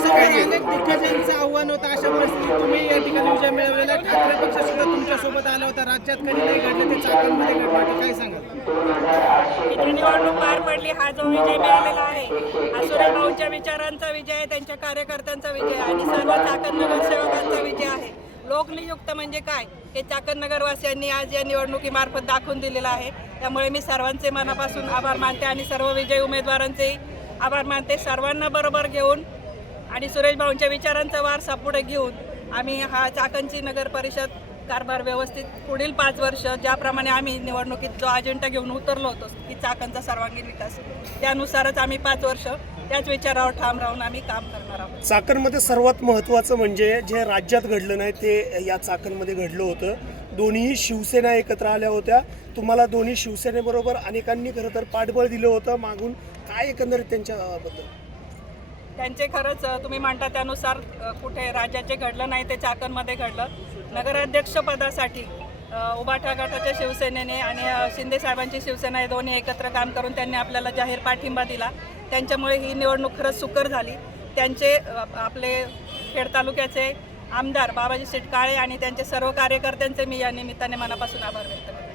दिग्गजांचं आव्हान होतं, अशा परिस्थितीत तुम्ही या ठिकाणी विजय मिळवलेला. ठाकरे पक्ष सुद्धा तुमच्या सोबत आला होता. राज्यात कधी नाही घडलं ते चाकणमध्ये घडलं, काय सांगाल? इथे निवडणूक पार पडली, हा जो विजय मिळालेला आहे हा सुरेश भाऊंच्या विचारांचा विजय आहे, त्यांच्या कार्यकर्त्यांचा विजय आणि सर्व चाकण नगरसेवकांचा विजय आहे. लोकनियुक्त म्हणजे काय हे चाकण नगरवासियांनी आज या निवडणुकीमार्फत दाखवून दिलेलं आहे. त्यामुळे मी सर्वांचे मनापासून आभार मानते आणि सर्व विजयी उमेदवारांचे आभार मानते. सर्वांना बरोबर घेऊन आणि सुरेश भाऊंच्या विचारांचा वारसा पुढे घेऊन आम्ही हा चाकणची नगर परिषद कारभार व्यवस्थित पुढील 5 वर्ष ज्याप्रमाणे आम्ही निवडणुकीत जो अजेंडा घेऊन उतरलो होतो की चाकणचा सर्वांगीण विकास, त्यानुसारच आम्ही 5 वर्ष त्याच विचारावर ठाम राहून आम्ही काम करणार आहोत. चाकणमध्ये सर्वात महत्त्वाचं म्हणजे जे राज्यात घडलं नाही ते या चाकणमध्ये घडलं होतं. दोन्ही शिवसेना एकत्र आल्या होत्या. तुम्हाला दोन्ही शिवसेनेबरोबर अनेकांनी खरं तर पाठबळ दिलं होतं मागून. काय एकंदरीत त्यांच्याबद्दल? त्यांचे खरंच तुम्ही म्हणता त्यानुसार कुठे राज्याचे घडलं नाही ते चाकणमध्ये घडलं. नगराध्यक्षपदासाठी उभाटा गटाच्या शिवसेनेने आणि शिंदे साहेबांची शिवसेना हे दोन्ही एकत्र काम करून त्यांनी आपल्याला जाहीर पाठिंबा दिला. त्यांच्यामुळे ही निवडणूक खरंच सुकर झाली. त्यांचे आपले खेड तालुक्याचे आमदार बाबाजी शेठ काळे आणि त्यांचे सर्व कार्यकर्त्यांचे मी या निमित्ताने मनापासून आभार व्यक्त करते.